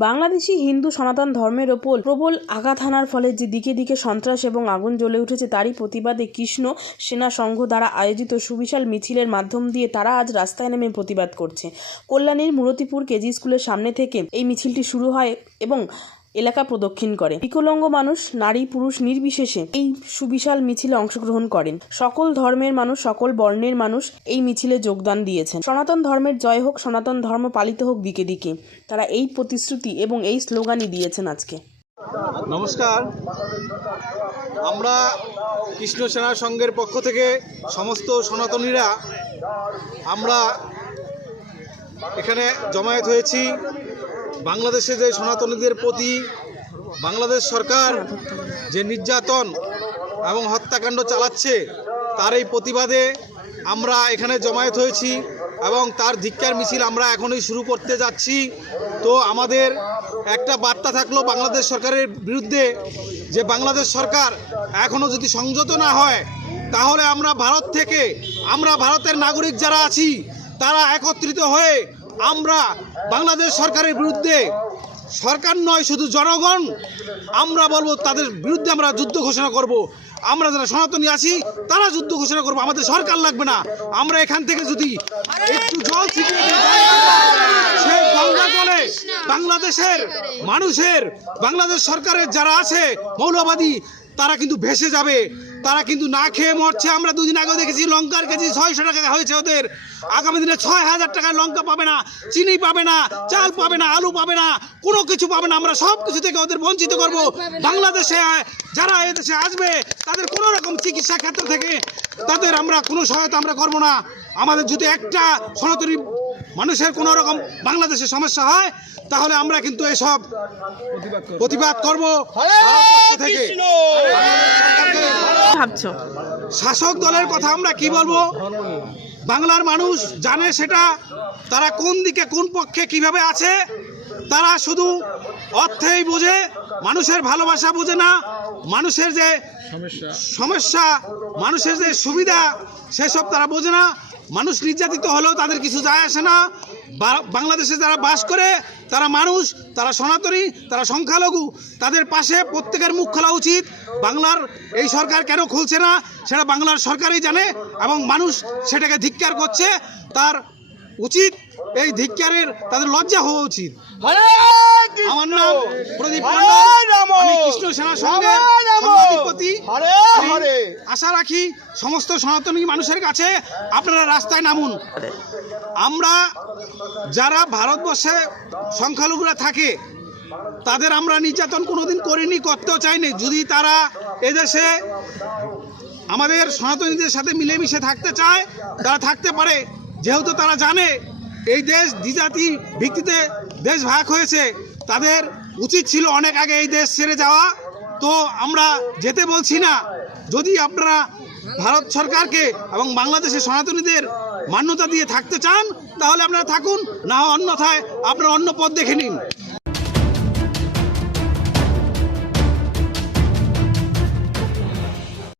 বাংলাদেশি হিন্দু সনাতন ধর্মের ওপর প্রবল আঘাত হানার ফলে যে দিকে দিকে সন্ত্রাস এবং আগুন জ্বলে উঠেছে তারই প্রতিবাদে কৃষ্ণ সেনা সংঘ দ্বারা আয়োজিত সুবিশাল মিছিলের মাধ্যম দিয়ে তারা আজ রাস্তায় নেমে প্রতিবাদ করছে। কল্যাণীর মুরতিপুর কেজি স্কুলের সামনে থেকে এই মিছিলটি শুরু হয় এবং এলাকা প্রদক্ষিণ করে। বিকলাঙ্গ মানুষ, নারী, পুরুষ নির্বিশেষে এই সুবিশাল মিছিলে অংশগ্রহণ করেন। সকল ধর্মের মানুষ, সকল বর্ণের মানুষ এই মিছিলে যোগদান দিয়েছেন। সনাতন ধর্মের জয় হোক, সনাতন ধর্ম পালিত হোক দিকে দিকে। তারা এই প্রতিশ্রুতি এবং এই স্লোগানই দিয়েছেন আজকে। নমস্কার। আমরা কৃষ্ণ সেনা সংঘের পক্ষ থেকে সমস্ত সনাতনীরা আমরা এখানে জমায়েত হয়েছি। বাংলাদেশে যে সনাতনীদের প্রতি বাংলাদেশ সরকার যে নির্যাতন এবং হত্যাকাণ্ড চালাচ্ছে, তার এই প্রতিবাদে আমরা এখানে জমায়েত হয়েছি এবং তার ধিক্কার মিছিল আমরা এখনই শুরু করতে যাচ্ছি। তো আমাদের একটা বার্তা থাকল বাংলাদেশ সরকারের বিরুদ্ধে যে বাংলাদেশ সরকার এখনও যদি সংযত না হয়, তাহলে আমরা ভারত থেকে, আমরা ভারতের নাগরিক যারা আছি, তারা একত্রিত হয়ে আমরা বাংলাদেশ সরকারের বিরুদ্ধে সরকার নয়, শুধু জনগণ। আমরা বলব তাদের বিরুদ্ধে আমরা যুদ্ধ ঘোষণা করব। আমরা যারা সনাতনী আছি, তারা যুদ্ধ ঘোষণা করব। আমাদের সরকার লাগবে না। আমরা এখান থেকে যদি একটু জল ছিটিয়ে সেই বাংলাদেশের মানুষের, বাংলাদেশ সরকারের যারা আছে, মৌলবাদী তারা কিন্তু ভেসে যাবে। তারা কিন্তু না খেয়ে মরছে। আমরা দুদিন আগে দেখেছি, লঙ্কার কেজি ছয়শো টাকা হয়েছে ওদের। আগামী দিনে ছয় হাজার টাকায় লঙ্কা পাবে না, চিনি পাবে না, চাল পাবে না, আলু পাবে না, কোনো কিছু পাবে না। আমরা সব কিছু থেকে ওদের বঞ্চিত করব। বাংলাদেশে, যারা এদেশে আসবে, তাদের কোনো রকম চিকিৎসা ক্ষেত্র থেকে তাদের আমরা কোনো সহায়তা আমরা করব না। আমাদের যদি একটা সনাতনী মানুষের কোনো রকম বাংলাদেশে সমস্যা হয় তাহলে আমরা কিন্তু এসব প্রতিবাদ করব। ভারতবর্ষ থেকে ভাবছ? শাসক দলের কথা আমরা কি বলব? বাংলার মানুষ জানে সেটা তারা কোন দিকে কোন পক্ষে কীভাবে আছে তারা শুধু অর্থেই বোঝে মানুষের ভালোবাসা বোঝে না মানুষের যে সমস্যা মানুষের যে সুবিধা সেসব তারা বোঝে না। মানুষ নির্যাতিত হলেও তাদের কিছু যায় আসে না। বাংলাদেশে যারা বাস করে তারা মানুষ তারা সনাতনী তারা সংখ্যালঘু। তাদের পাশে প্রত্যেকের মুখ খোলা উচিত। বাংলার এই সরকার কেন খুলছে না সেটা বাংলার সরকারই জানে এবং মানুষ সেটাকে ধিক্কার করছে। তার উচিত এই ধিক্কারের তাদের লজ্জা হওয়া উচিত। আমার নাম প্রদীপ আমি কৃষ্ণ সেনা সংঘের সভাধিপতি আমি আশা রাখি সমস্ত সনাতনী মানুষের কাছে আপনারা রাস্তায় নামুন। আমরা যারা ভারতবর্ষে সংখ্যালঘুরা থাকে, তাদের আমরা নির্যাতন কোনোদিন করিনি, করতেও চাইনি। যদি তারা এদেশে আমাদের সনাতনীদের সাথে মিলেমিশে থাকতে চায়, তারা থাকতে পারে। যেহেতু তারা জানে এই দেশ দ্বিজাতি ভিত্তিতে দেশ ভাগ হয়েছে, তাদের উচিত ছিল অনেক আগে এই দেশ ছেড়ে যাওয়া। তো আমরা যেতে বলছি না। যদি আপনারা ভারত সরকারকে এবং বাংলাদেশের সনাতনীদের মান্যতা দিয়ে থাকতে চান, তাহলে আপনারা থাকুন, না অন্যথায় আপনারা অন্য পথ দেখে নিন।